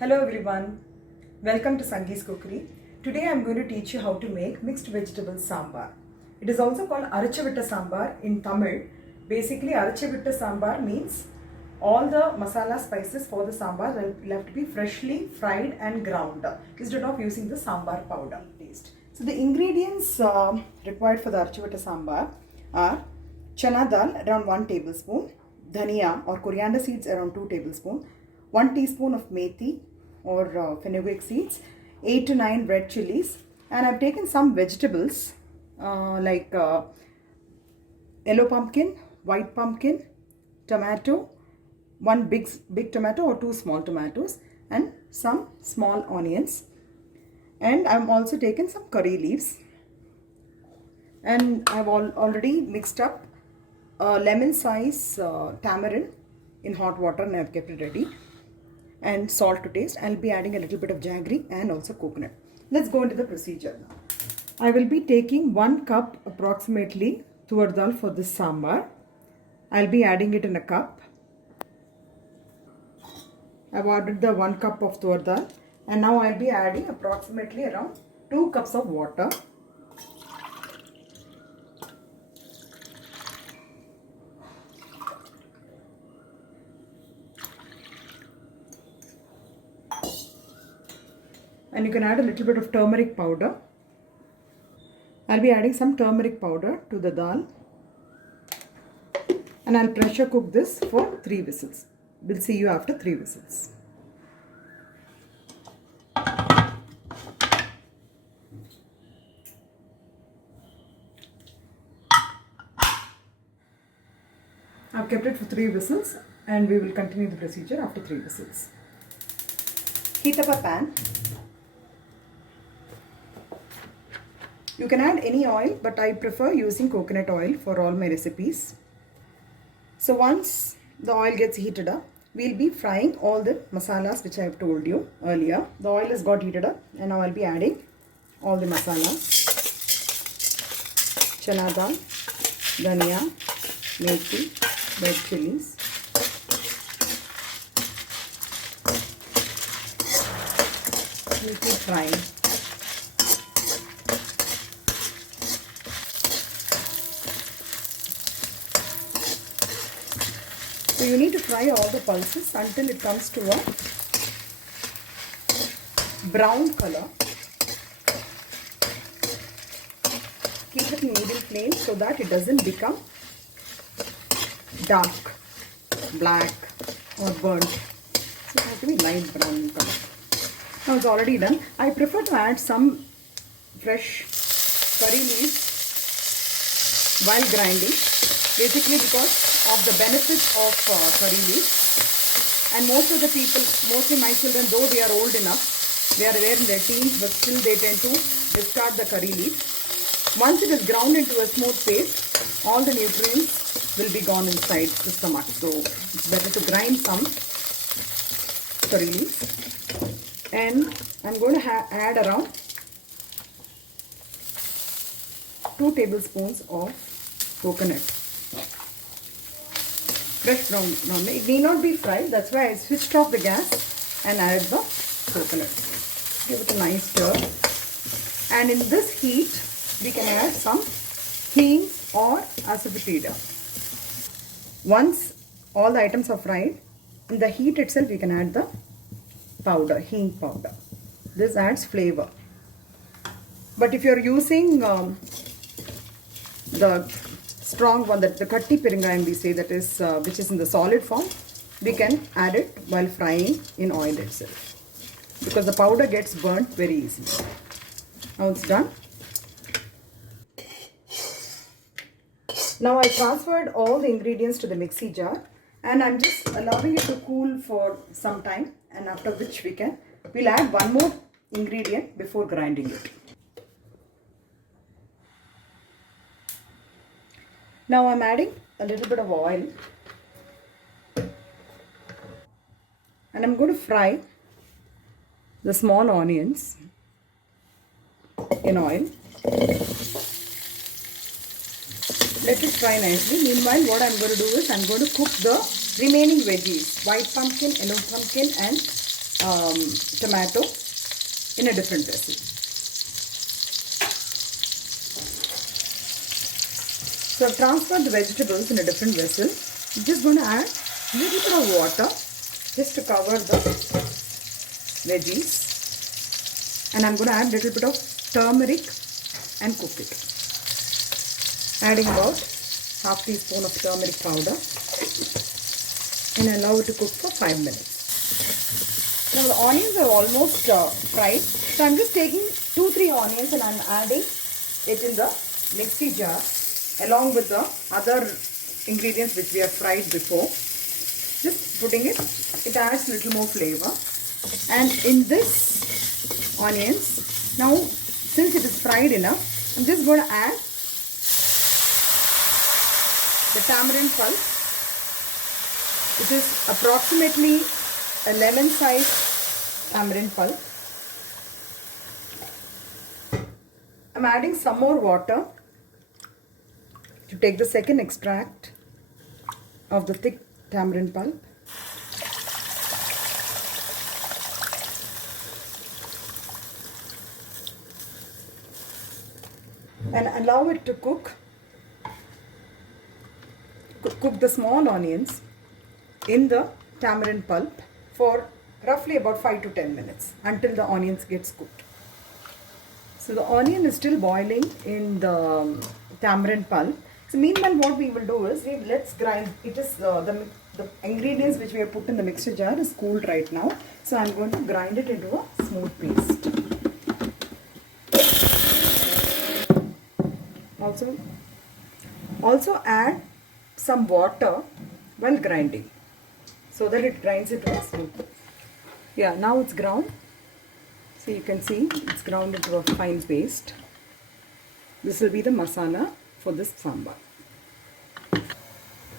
Hello everyone, welcome to Sangee's Cookery. Today I am going to teach you how to make mixed vegetable sambar. It is also called Arachavitta sambar in Tamil. Basically Arachavitta sambar means all the masala spices for the sambar will have to be freshly fried and ground instead of using the sambar powder paste. So the ingredients required for the Arachavitta sambar are chana dal around 1 tablespoon, dhania or coriander seeds around 2 tablespoons, 1 teaspoon of methi or fenugreek seeds, 8 to 9 red chilies, and I've taken some vegetables like yellow pumpkin, white pumpkin, tomato, one big tomato or 2 small tomatoes, and some small onions. And I've also taken some curry leaves. And I've already mixed up a lemon size tamarind in hot water and I've kept it ready. And salt to taste. I'll be adding a little bit of jaggery and also coconut. Let's go into the procedure now. I will be taking 1 cup approximately tur dal for this sambar. I'll be adding it in a cup. I've added the 1 cup of tur dal and now I'll be adding approximately around 2 cups of water. And you can add a little bit of turmeric powder. I'll be adding some turmeric powder to the dal. And I'll pressure cook this for 3 whistles. We'll see you after 3 whistles. I've kept it for 3 whistles and we will continue the procedure after 3 whistles. Heat up a pan. You can add any oil, but I prefer using coconut oil for all my recipes. So once the oil gets heated up, we'll be frying all the masalas which I have told you earlier. The oil has got heated up and now I'll be adding all the masalas. Chana dal, dhania, methi, red chilies. We'll keep frying. So you need to fry all the pulses until it comes to a brown color. Keep it in medium flame so that it doesn't become dark, black or burnt. So it has to be light brown color. Now it's already done. I prefer to add some fresh curry leaves while grinding, basically because of the benefits of curry leaves. And most of the people, mostly my children, though they are old enough, they are there in their teens, but still they tend to discard the curry leaves. Once it is ground into a smooth paste, all the nutrients will be gone inside the stomach. So it's better to grind some curry leaves. And I'm going to add around 2 tablespoons of coconut. Fresh brown. It need not be fried. That's why I switched off the gas and added the coconut. Give it a nice stir. And in this heat, we can add some hing or asafoetida. Once all the items are fried, in the heat itself, we can add the powder, hing powder. This adds flavor. But if you're using the strong one, that the katti peringayam we say, that is which is in the solid form, we can add it while frying in oil itself, because the powder gets burnt very easily. Now it's done. Now I transferred all the ingredients to the mixie jar and I'm just allowing it to cool for some time, and after which we'll add one more ingredient before grinding it. Now I'm adding a little bit of oil and I'm going to fry the small onions in oil. Let it fry nicely. Meanwhile, what I'm going to do is I'm going to cook the remaining veggies, white pumpkin, yellow pumpkin and tomato in a different vessel. So I've transferred the vegetables in a different vessel. I'm just going to add a little bit of water just to cover the veggies. And I'm going to add a little bit of turmeric and cook it. Adding about half teaspoon of turmeric powder and allow it to cook for 5 minutes. Now the onions are almost fried. So I'm just taking 2-3 onions and I'm adding it in the mixie jar along with the other ingredients which we have fried before. Just putting it adds a little more flavor. And in this onions, now since it is fried enough, I'm just going to add the tamarind pulp. It is approximately a lemon size tamarind pulp. I'm adding some more water to take the second extract of the thick tamarind pulp. And allow it to cook the small onions in the tamarind pulp for roughly about 5 to 10 minutes until the onions gets cooked. So the onion is still boiling in the tamarind pulp. So meanwhile what we will do is, let's grind. It is the ingredients which we have put in the mixer jar is cooled right now. So I'm going to grind it into a smooth paste. Also add some water while grinding so that it grinds it to smooth. Yeah, now it's ground. So you can see it's ground into a fine paste. This will be the masala for this sambar.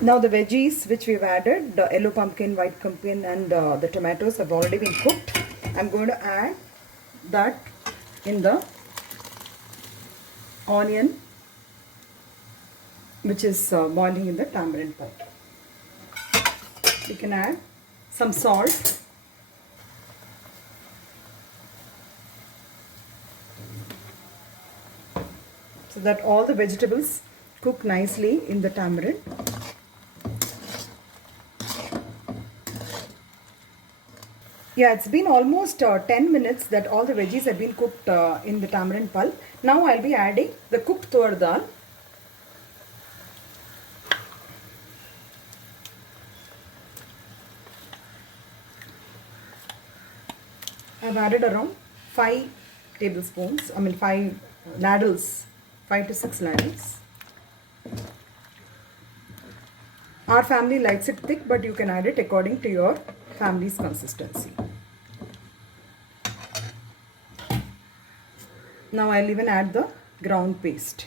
Now the veggies which we've added, the yellow pumpkin, white pumpkin and the tomatoes have already been cooked. I'm going to add that in the onion which is boiling in the tamarind pulp. You can add some salt. So that all the vegetables cook nicely in the tamarind. Yeah, it's been almost 10 minutes that all the veggies have been cooked in the tamarind pulp. Now I'll be adding the cooked tur dal. I've added around 5 tablespoons, 5 ladles, 5 to 6 ladles. Our family likes it thick, but you can add it according to your family's consistency. Now I'll even add the ground paste.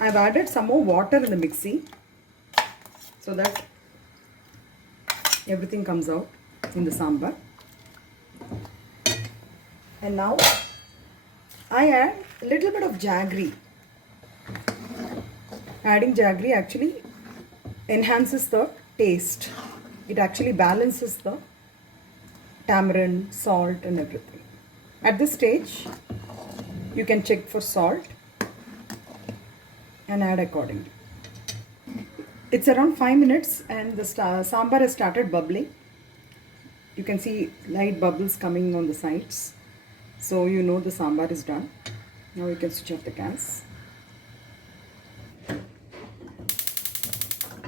I've added some more water in the mixie so that everything comes out in the sambar. And now I add a little bit of jaggery. Adding jaggery actually enhances the taste. It actually balances the tamarind, salt and everything. At this stage, you can check for salt and add accordingly. It's around 5 minutes and the sambar has started bubbling. You can see light bubbles coming on the sides. So you know the sambar is done. Now you can switch off the gas.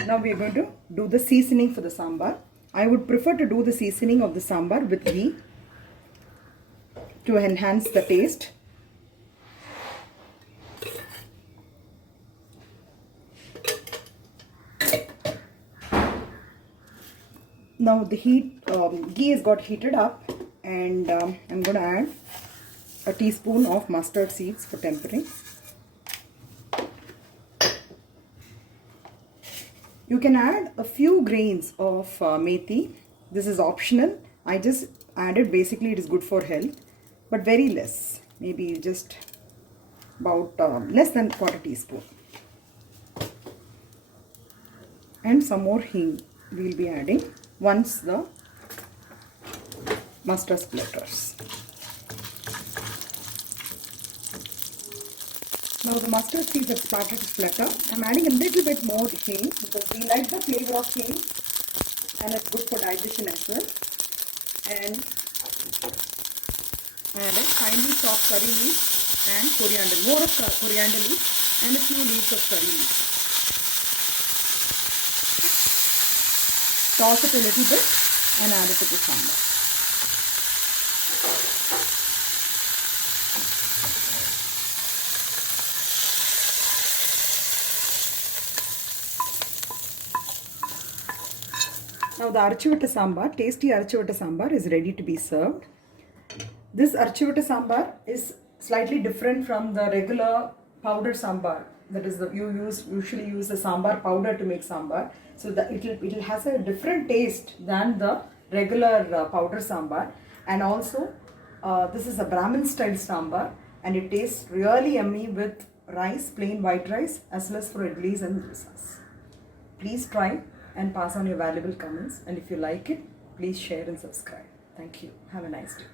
Now we are going to do the seasoning for the sambar. I would prefer to do the seasoning of the sambar with ghee to enhance the taste. Now the ghee has got heated up and I'm going to add a teaspoon of mustard seeds for tempering. You can add a few grains of methi. This is optional. I just added, basically it is good for health, but very less. Maybe just about less than 1/4 teaspoon. and some more hing we'll be adding once the mustard splatters. Now the mustard seeds have started to splatter. I'm adding a little bit more hing because we like the flavor of hing and it's good for digestion as well. And add a finely chopped curry leaf and coriander, more of coriander leaf and a few leaves of curry leaf. Toss it a little bit and add it to the sambar. Now the Arachivutta sambar, tasty Arachivutta sambar is ready to be served. This Arachivutta sambar is slightly different from the regular powder sambar. That is, you usually use the sambar powder to make sambar. So it has a different taste than the regular powder sambar. And also, this is a Brahmin style sambar, and it tastes really yummy with rice, plain white rice, as well as for idlis and dosas. Please try and pass on your valuable comments. And if you like it, please share and subscribe. Thank you. Have a nice day.